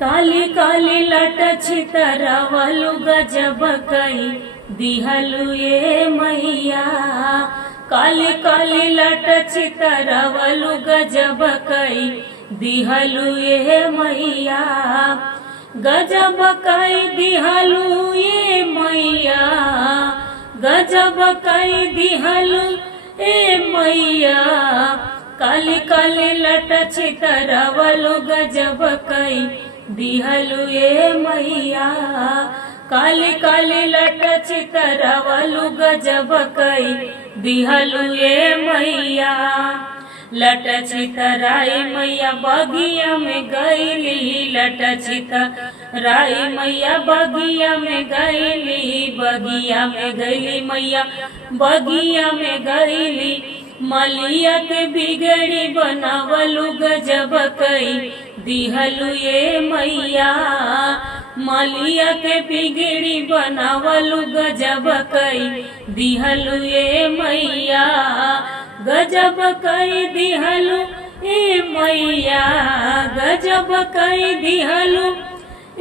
काली काली लट छितरवलु गजब कई दिहलु ये मैया। काली काली लट छितरवलु गजब कई दिहलु ये मैया। गजब कई दिहलु ये मैया, गजब कई दिहलु ए मैया। काली काली लट छितरवलु गजब कई दिहलु ये मैया। काली काली लट छितरवलु गजब कई दिहलु ये मैया। लट छितराई मैया बगिया में गईली, लट छितराई मैया बगिया में गईली, बगिया में गईली मैया बगिया में गईली। मलिया के बिगड़ी बनावलु गजब कई दिहलु ये मैया। मलिया के बिगड़ी बनावलु गजब कई दिहलु ये मैया। गजब कई दिहलु ए मैया, गजब कई दिहलु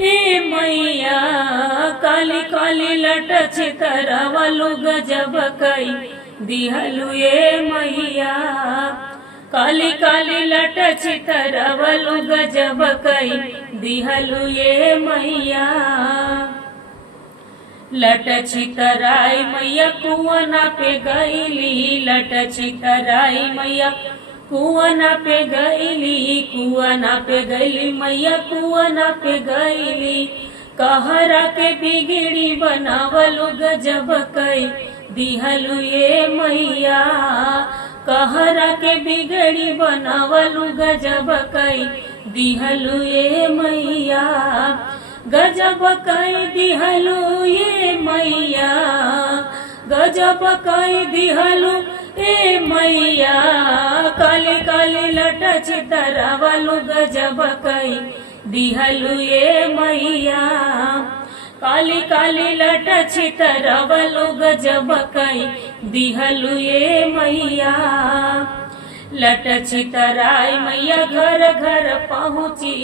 ए मैया। काली काली लट छितरवलु गजब कई दिहलु ये मैया। काली काली लट छितरवलु गजब कई दिहलु ये मैया। लट छितराई मैया कुआना पे गईली, लट छितराई मैया कुआना पे गईली, कुआना पे गईली मैया कुआना पे गईली। कहरा के बिगड़ी बनावलु गजब कई दिहलु ये मैया। कहरा के बिगड़ी बनावलु गजब कई दिहलु ये मैया। गजब कई दिहलु ये मैया, गजब कई दिहलु ए मैया। काली काली लट छितरवलु गजब कई दिहलु ये मैया। काली काली लट छितरवलु गजब कई दिहलु ये मैया। लट छितराई मैया घर घर पहुँची,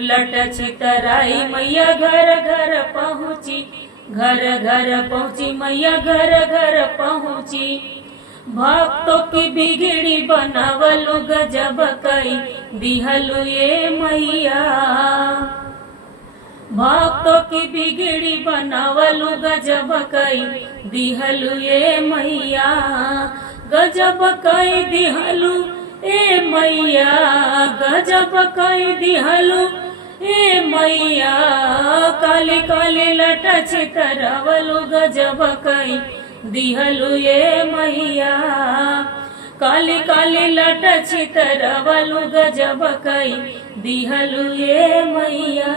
लट छितराई मैया घर घर पहुँची, घर घर पहुँची मैया घर घर पहुँची। भक्तों की बिगड़ी बनावलु गजब कई दिहलु ये मैया। भक्तों की बिगड़ी बनावलु गजब कई दिहलु ये मैया। गजब कई दिहलु ए मैया, गजब कई दिहलु ए मैया। काली काली लट छितरवलु गजब कई दिहलु ये मैया। काली काली लट छितरवलु गजब कई दिहलु ये मैया।